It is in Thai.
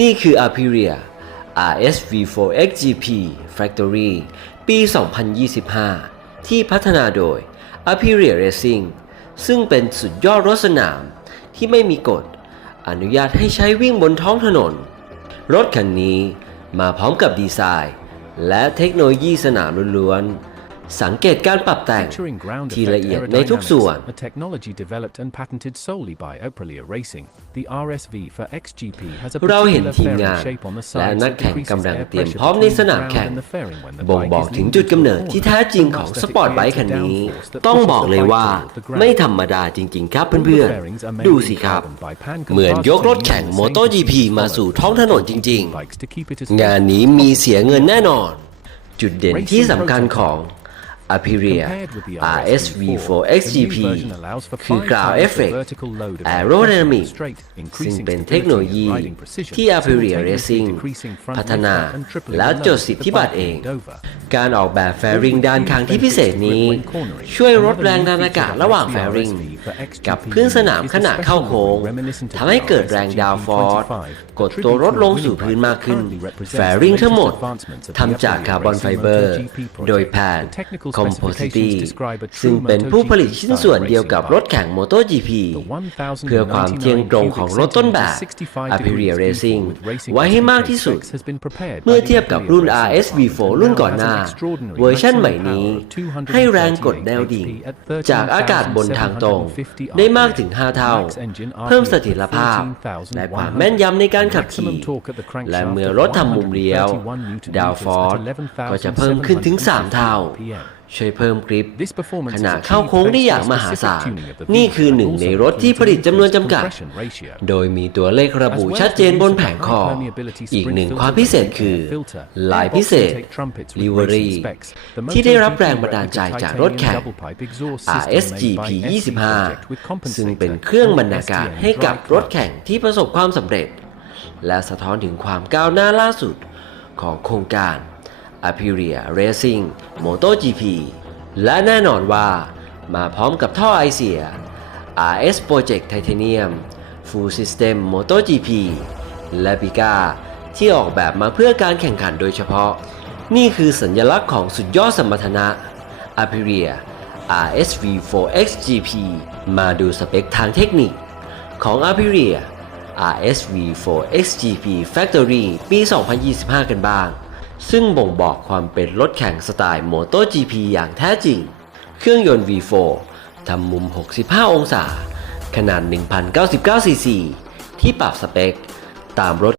นี่คือ Aprilia RSV4 XGP Factory ปี 2025 ที่พัฒนาโดย Aprilia Racing ซึ่งเป็นสุดยอดรถสนามที่ไม่มีกฎ อนุญาตให้ใช้วิ่งบนท้องถนน รถคันนี้มาพร้อมกับดีไซน์ และเทคโนโลยีสนามล้วนๆ สังเกตการปรับแต่ง Featuring ground ที่ effect ละเอียดในทุกส่วน aerodynamics, a technology developed and patented solely by Aprilia Racing. The RSV for XGP has a เราเห็น particular ทีม fairing งาน shape on the และ sides นัก that แข่ง decreases กำลัง air เตรียม pressure พร้อมใน between ส the นาม ground แข่ง and the fairing when the บ่ง bike บอก is ถึง leaning จุดกำเนิด towards the ที่ corner. แท้จริงของ The สปอร์ตไบค์คันนี้ downforce that ต้อง pushes บอก the เลย bike ว่า toward the ground. ไม่ธรรมดาจริง ๆ ครับ All the เพื่อน fairings are ๆ made ดู with สิครับ carbon by pan เหมือน composite ยกรถ using แข่ง the โม same โต GP procedure มาสู่ followed ท้องถนนจริง bikes to keep it as ๆงานนี้มีเสียเงินแน่นอน จุดเด่นที่สำคัญของ Aprilia Compared with the RSV4 RSV4 XGP the new version allows for คือ five Ground times the Effect vertical load of Aerodynamic the straight, ซึ่ง increasing เป็น stability เทคโนโลยี and riding precision, ที่ Aprilia simultaneously Racing decreasing front พัฒนา lift and tripling และ the จ load ดสิท of the ธิบัตร bike เอง laid over. การออกแบบแฟริงด้านข้างที่พิเศษนี้ ช่วยลดแรงดันอากาศระหว่างแฟริงกับพื้นสนามขณะเข้าโค้งทำให้เกิดแรงดาวฟอร์สกดตัวรถลงสู่พื้นมากขึ้น แฟริงทั้งหมดทำจากคาร์บอนไฟเบอร์ โดยแพนคอมโพสิตี้ซึ่งเป็นผู้ผลิตชิ้นส่วนเดียวกับรถแข่ง MotoGP เพื่อความเที่ยงตรงของรถต้นแบบ Aprilia Racing ไว้ให้มากที่สุด เมื่อเทียบกับรุ่น RSV4 รุ่นก่อนหน้า เวอร์ชันใหม่นี้ ให้แรงกดแนวดิ่ง จากอากาศบนทางตรง ได้มากถึง 5 เท่า เพิ่มเสถียรภาพ และความแม่นยำในการขับขี่ และเมื่อรถทำมุมเลี้ยว ดาวฟอร์สก็จะเพิ่มขึ้นถึง 3 เท่าช่วยเพิ่มกริปขณะเข้าโค้งได้อย่างมหาศาล นี่คือหนึ่งในรถที่ผลิตจำนวนจำกัด โดยมีตัวเลขระบุชัดเจนบนแผงคอ อีกหนึ่งความพิเศษคือ ลายพิเศษ livery ที่ได้รับแรงบันดาลใจจากรถแข่ง RSGP 25ซึ่งเป็นเครื่องบรรณาการให้กับรถแข่งที่ประสบความสำเร็จ และสะท้อนถึงความก้าวหน้าล่าสุดของโครงการ Aprilia Racing MotoGP และแน่นอนว่ามาพร้อมกับท่อไอเสีย RS Project Titanium Full System MotoGP และ Pika ที่ออกแบบมาเพื่อการแข่งขันโดยเฉพาะ นี่คือสัญลักษณ์ของสุดยอดสมรรถนะ Aprilia RSV4X GP มาดูสเปคทางเทคนิคของ Aprilia RSV4X GP Factory ปี 2025 กันบ้าง ซึ่งบ่งบอกความเป็นรถแข่งสไตล์ MotoGP อย่างแท้จริง เครื่องยนต์ V4 ทำมุม 65 องศา ขนาด 1,099 cc ที่ปรับสเปค ตามรถ